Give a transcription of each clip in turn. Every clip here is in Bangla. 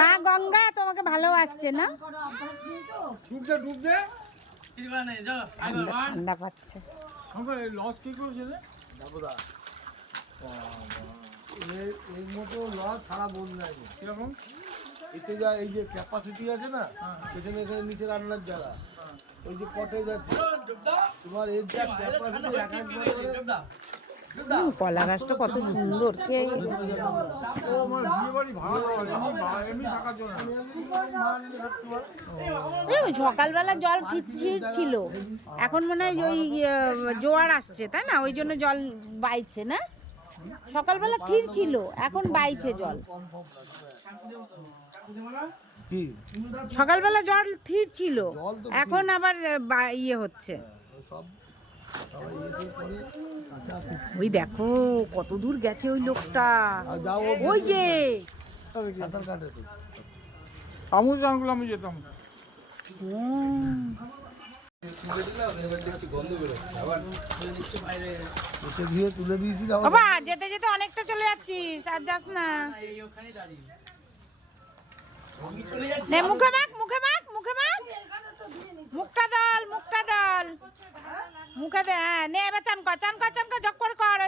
মা গঙ্গা তোমাকে ভালোবাসছে না? ঠান্ডা পাচ্ছে। এই মতো লস সারা বন্যায় কিরকম এতে যা এই যে ক্যাপাসিটি আছে না পেছনে এখানে নিচে রান্নার জায়গা ওই যে কটেজ আছে তোমার এর যা ক্যাপাসিটি এক এক বছরে কলা গাছটা কত সুন্দর। কে সকালবেলা জল ঠিকঠিক ছিল, এখন মনে হয় ওই জোয়ার আসছে তাই না, ওই জন্য জল বাইছে না। সকালবেলা থির ছিল, এখন বাইছে জল। সকালবেলা জল থির ছিল, এখন আবার ইয়ে হচ্ছে। ওই দেখো কত দূর গেছে ওই লোকটা, ওই যে আমি যেতাম। বাবা যেতে যেতে অনেকটা চলে যাচ্ছিস, আর যাস না। মুখে মাখ, মুখে মাখ, মুখে মাখ, মুখটা ডাল, মুখটা ডাল, মুখে দে। হ্যাঁ নে এবার চান কর, চান কর, চান কর, ঝকপর কর।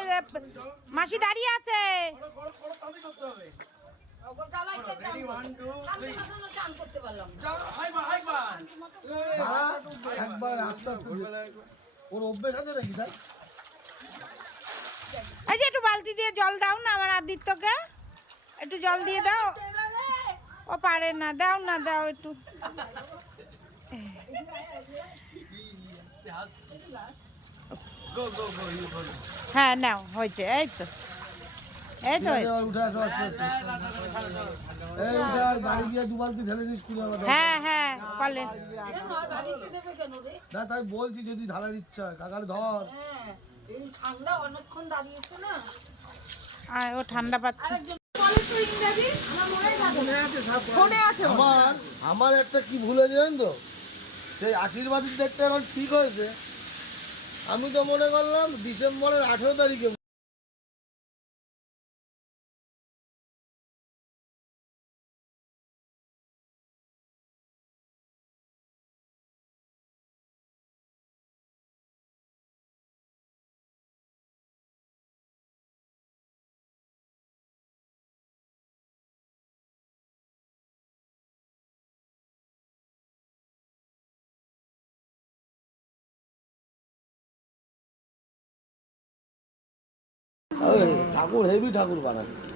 মাসি দাঁড়িয়ে আছে। এই যে একটু বালতি দিয়ে জল দাও না আমার আদিত্যকে, একটু জল দিয়ে দাও। ও পারে না, দাও না, দাও একটু। হ্যাঁ নাও, হয়েছে। এই তো, এই তো হ্যাঁ হ্যাঁ কলে। না তাই বলছি যদি ঢালার ইচ্ছা কাকার ধর। ও ঠান্ডা পাচ্ছে। আমার একটা কি ভুলে জানেন তো, সেই আশীর্বাদের ডেটটা এখন ঠিক হয়েছে। আমি তো মনে করলাম ডিসেম্বরের 18 তারিখে। ঠাকুর হেভি ঠাকুর বানাচ্ছে।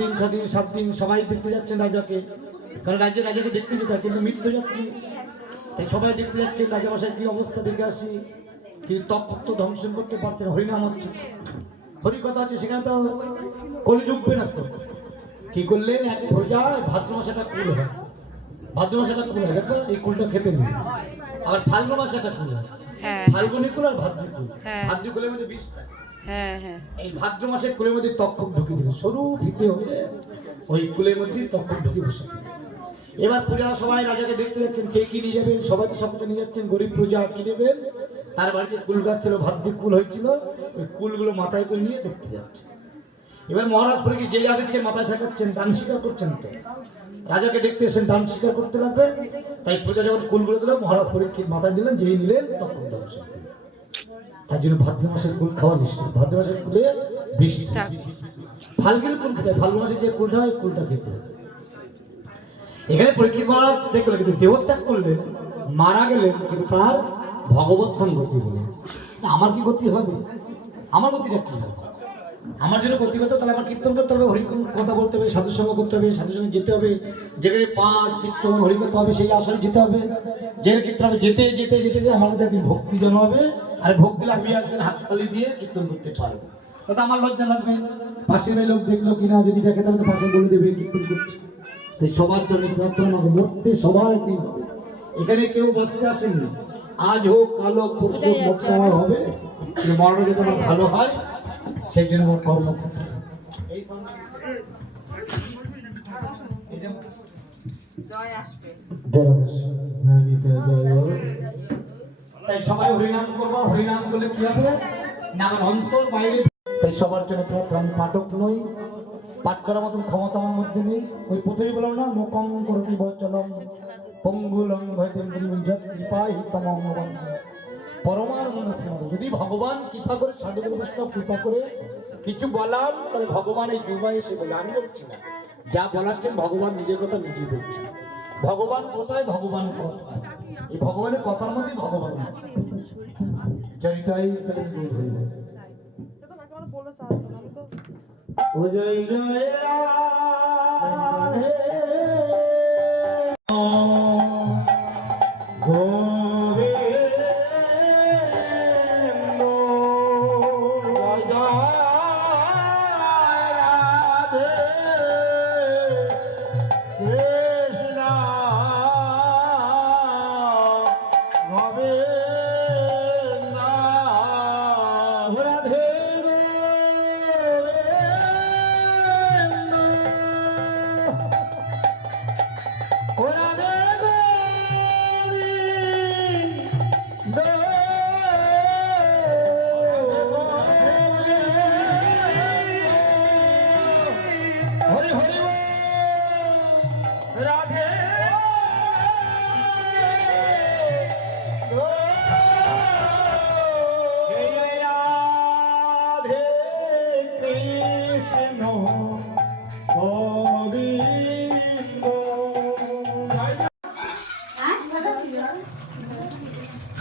দিন 6 দিন 7 দিন সবাই দেখতে যাচ্ছেন রাজাকে, কারণ রাজাকে দেখতে যেত কিন্তু মৃত্যু যাত্রী, তাই সবাই দেখতে যাচ্ছেন রাজামশাই কি অবস্থা দেখে আসি। কিন্তু তখন তো ধ্বংসন করতে পারছেন, হরিনাম হচ্ছে, হরিকথা আছে, সেখানে তো কলি ঢুকবে না। তো কি করলেন, এক প্রজা ভাদ্র মাসে একটা কুল হয়, ভাদ্র মাসে একটা কুল হয়, দেখো এই কুলটা খেতে নেই। আর ফাল্গুন মাসে একটা কুল হয়, ফাল্গুনি কুল আর ভাদ্র কুল, ভাদ্র কুলের মধ্যে 20টা। এই ভাদ্র মাসের কুলের মধ্যে তক্ষক ঢুকেছিল, সরু ভিতে হয়ে ওই কুলের মধ্যে তখন ঢুকে বসেছিল। এবার প্রজা সবাই রাজাকে দেখতে যাচ্ছেন, কে কি নিয়ে যাবেন, সবাই তো সব কিছু নিয়ে যাচ্ছেন, গরিব প্রজা কি নেবেন। তার বাড়িতে কুল গাছ ছিল, ভাদ্রি কুল হয়েছিল, ওই কুলগুলো মাথায় করে নিয়ে দেখতে যাচ্ছে। এবার মহারাজ পরে কি যে যা দিচ্ছেন মাথায় ঠেকাচ্ছেন, দান স্বীকার করছেন, তো রাজাকে দেখতে এসেছেন, দান স্বীকার করতে লাগবে। তাই প্রজা যখন কুলগুলো দিল, মহারাজ পরীক্ষিত মাথায় দিলেন, যেই নিলেন তখন দর্শন। তার জন্য ভাদ্র মাসের কুল খাওয়া নিশ্চিত। ভাদ্র মাসের কুলে বিষ, ফাল্গুন কুল খেতে হয়, ফাল্গুন মাসে যে কুলটা হয় কুলটা খেতে হয়। এখানে পরীক্ষিত মহারাজ দেখলেন, কিন্তু দেহত্যাগ করলেন, মারা গেলেন, কিন্তু তার ভগবত্থান গতি হলেন। আমার কি গতি হবে? আমার গতিটা কি হবে? আমার জন্য গতি করতে, তাহলে আমার কীর্তন করতে হবে, হরিকন কথা বলতে হবে, সাধুর সঙ্গ করতে হবে, সাধুর সঙ্গে যেতে হবে, যেখানে পাঠ কীর্তন হরি করতে হবে সেই আসলে যেতে হবে, যেখানে কীর্তন হবে যেতে যেতে যেতে যে আমার মধ্যে একদিন ভক্তি জন্মাবে, আর ভক্তি আমি একদিন হাততালি দিয়ে কীর্তন করতে পারবো। তাতে আমার লজ্জা লাগবে, পাশের লোক দেখলো কিনা, যদি দেখে তাহলে তো পাশে বলে দেবে কীর্তন করছে। তাই সবার জন্য প্রার্থনা, মরতে সবার একদিন হবে। এখানে কেউ বসতে আসেনি, আজ হোক কাল হোক পরশু হোক, মরতে আমার হবে, মরণ যদি আমার ভালো হয় সেই জন্য আমার কর্ম করতে হবে। তাই সবাই হরিনাম করবো, হরিনাম করলে কি হবে, নামের অন্তর বাইরে। তাই সবার জন্য প্রার্থনা, আমি পাঠক নই, পাঠ করার মতন ক্ষমতা আমার মধ্যে নেই। ওই প্রথমেই বললাম না, মুখং করতি বচনং পঙ্গুলং ভয়তেন্দ্রিয়ঞ্জৎ কৃপাহিতমং বন্দে পরমানন্দ শ্রীমদ। যদি ভগবান কৃপা করে, সাধুগুরু বৈষ্ণব কৃপা করে কিছু বলার, তাহলে ভগবান এই যুবায় এসে বলে, আমি বলছি না, যা বলাচ্ছেন ভগবান নিজের কথা নিজেই বলছেন। ভগবান কোথায়? ভগবান কোথায়? এই ভগবানের কথার মধ্যে ভগবান জয়টাই ও জয় জয় রাধে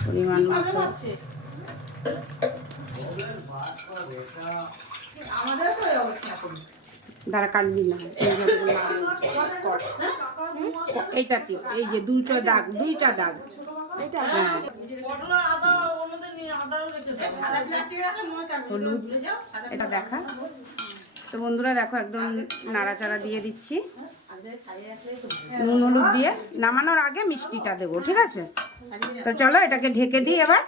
পরিমাণ মতো দাঁড়া, কাটবি না, এইটা টিপ, এই যে দুইটা দাগ, দুইটা দাগ, হ্যাঁ, হলুদ, এটা দেখা। তো বন্ধুরা দেখো, একদম নাড়াচাড়া দিয়ে দিচ্ছি, নুন হলুদ দিয়ে। নামানোর আগে মিষ্টিটা দেবো, ঠিক আছে? তো চলো এটাকে ঢেকে দিই এবার।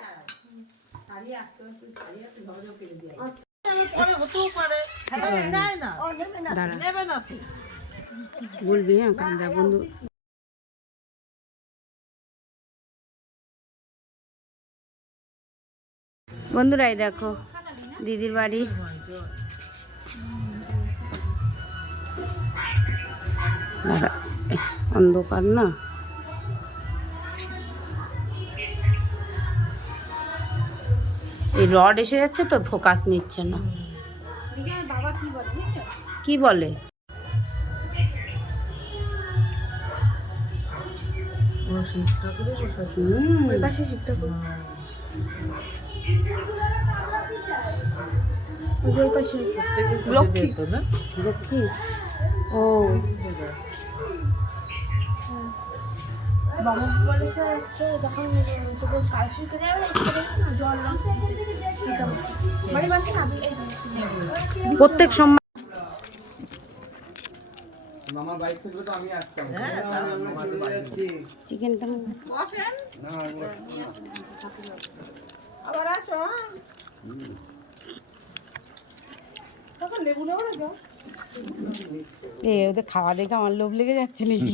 বলবি, হ্যাঁ কান্দা বন্ধু। বন্ধুরাই দেখো, দিদির বাড়ি অন্ধকার না, এই রড এসে যাচ্ছে তো, ফোকাস নিচ্ছে না। কি বলে? লক্ষ্মী, লক্ষ্মী, ও বাবা বলেছে হচ্ছে যখন তোদের কালসুর কেটে যাবে জল বাড়ি বাসে খাবি প্রত্যেক সোমবার। মামার বাইক থেকে তো আমি আসতাম, চিকেনটা আবার আসো, তখন লেবু নেবো না। ওদের খাওয়া দেখে আমার লোভ লেগে যাচ্ছে নাকি?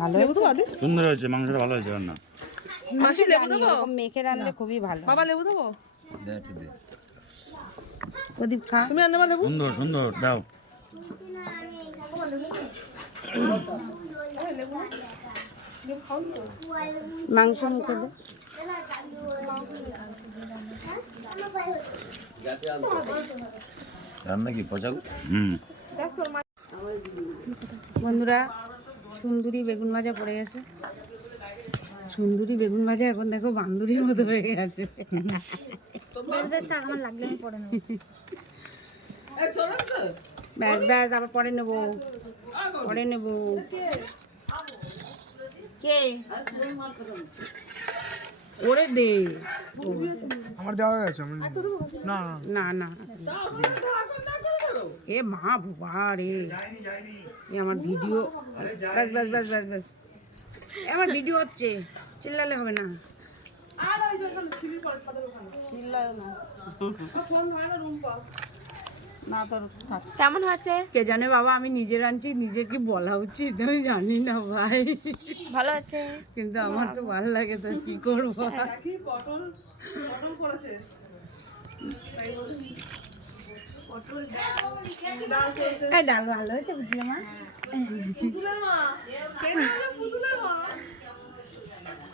ভালো হয়েছে? সুন্দর হয়েছে, মাংসটা ভালো হয়েছে রান্না। মাসি লেবু দেবো? এরকম মেখে রান্নালে খুবই ভালো। বাবা লেবু দেবো? প্রদীপ খা। তুমি আনবা লেবু? সুন্দর সুন্দর দাও। মাংস মুখে দে। রান্না কি পচা? বন্ধুরা, সুন্দরী বেগুন ভাজা পড়ে গেছে। সুন্দরী বেগুন ভাজা এখন দেখো বান্দুরির মতো হয়ে গেছে। আমার লাগলে আমি পরে নেবো। ব্যাস ব্যাস, আবার পরে নেবো, পরে নেবো। কে ওরে দে, আমার দেওয়া হয়ে গেছে না না না এ মা বাবা রে, এ আমার ভিডিও, ব্যাস ব্যাস ব্যাস ব্যাস ব্যাস, এ আমার ভিডিও হচ্ছে, চিল্লালে হবে না, চিল্লাও না। না তোর থাক। কেমন হয়েছে? কে জানে বাবা, আমি নিজে রাঁধছি, নিজের কি বলা উচিত আমি জানি না ভাই, ভালো আছে। কিন্তু আমার তো ভালো লাগে, তো কি করবো। এই ডাল ভালো হয়েছে, বুঝলে মা?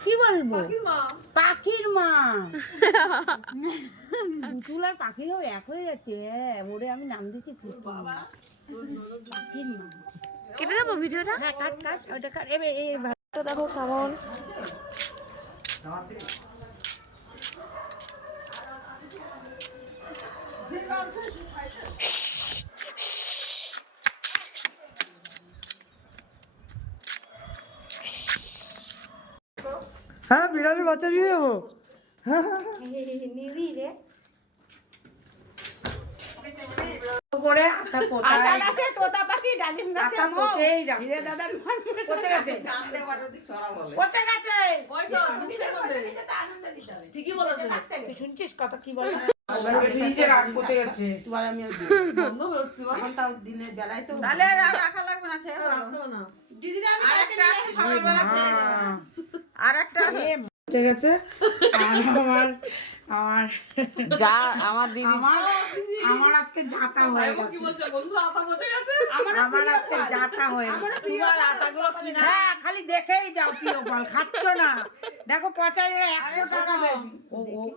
কি বলবো, পাখির মা। পুতুল আর পাখির এক হয়ে যাচ্ছে। ওরে আমি নাম দিচ্ছি পুতুল, পাখির মা। কেটে দেবো ভিডিওটা? হ্যাঁ কাট কাট, ওইটা কাট। এবার এই তো দেখো কেমন। হ্যাঁ বিড়ালের বাচ্চা দিয়ে দেবো। নিবি রে করে আটা পোতা গাছে, তোতা পাখি ডালিম গাছে, আটা পোতেই যা হিরে দাদার পচে গেছে, ডাল দেওয়ার ওদিক ছড়া বলে পচে গেছে। ওই তো দুধের মধ্যে আনন্দ দিতে হবে। ঠিকই বলেছিস, তুই শুনছিস কথা কি বলে? ফ্রিজে রাখ, পচে গেছে। তোমার আমি বন্ধ করছি, এখন তাও দিনের বেলায় তো তাহলে রাখা লাগবে না, খেয়ে রাখতে না দিদি। আরেকটা সকালবেলা খেয়ে যাও, আরেকটা পচে গেছে। আমার আমার যা আমার দিদি আমার আজকে জাতা হয়ে গেছে। কি বলছো বন্ধু, আটা পচে গেছে? আমার আজকে জাতা হয়ে গেছে। তোমার আটাগুলো কিনা? হ্যাঁ, খালি দেখেই যাও, প্রিয় বল খাচ্ছ না। দেখো পচা গেলে 100 টাকা বেশি।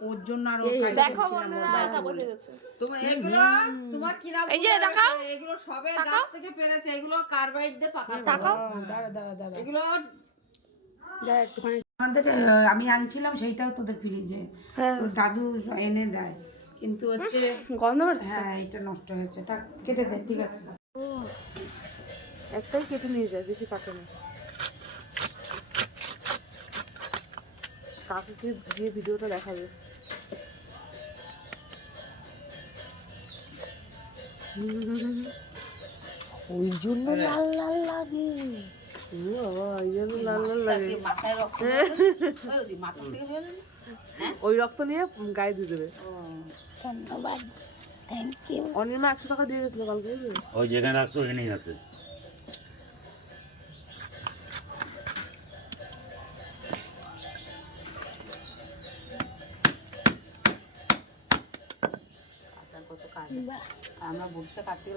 ওর জন্য আর ও খাইছে। দেখো বন্ধুরা, আটা পচে গেছে। তুমি এগুলো তোমার কিনা, এই যে দেখাও, এগুলো সবে গাছ থেকে পেরেছে, এগুলো কার্বাইড দিয়ে পাকা। দেখাও। দাঁড়া দাঁড়া দাঁড়া, এগুলো দাঁড়া একটুখানি। আমাদের আমি আনছিলাম সেইটাও তোদের ফ্রিজে, হ্যাঁ। তোর দাদু এনে দেয়, কিন্তু হচ্ছে গন্ধ করছে। হ্যাঁ এটা নষ্ট হয়েছে, তা কেটে দে, ঠিক আছে। একটাই কেটে নিয়ে যায়, বেশি কাটে না। কাকুকে দিয়ে ভিডিওটা দেখাবে। ওই জন্য লাল লাল লাগে। বাবা, এই জন্য লাল লাল লাগে। ওই রক্ত নিয়ে গায়ে দিয়ে দেবে। ধন্যবাদ, থ্যাংক ইউ। অনিমা 100 টাকা দিয়ে গেছিল কালকে। ওই যেখানে রাখছো ওখানেই আছে। আমরা বুঝতে কাটতে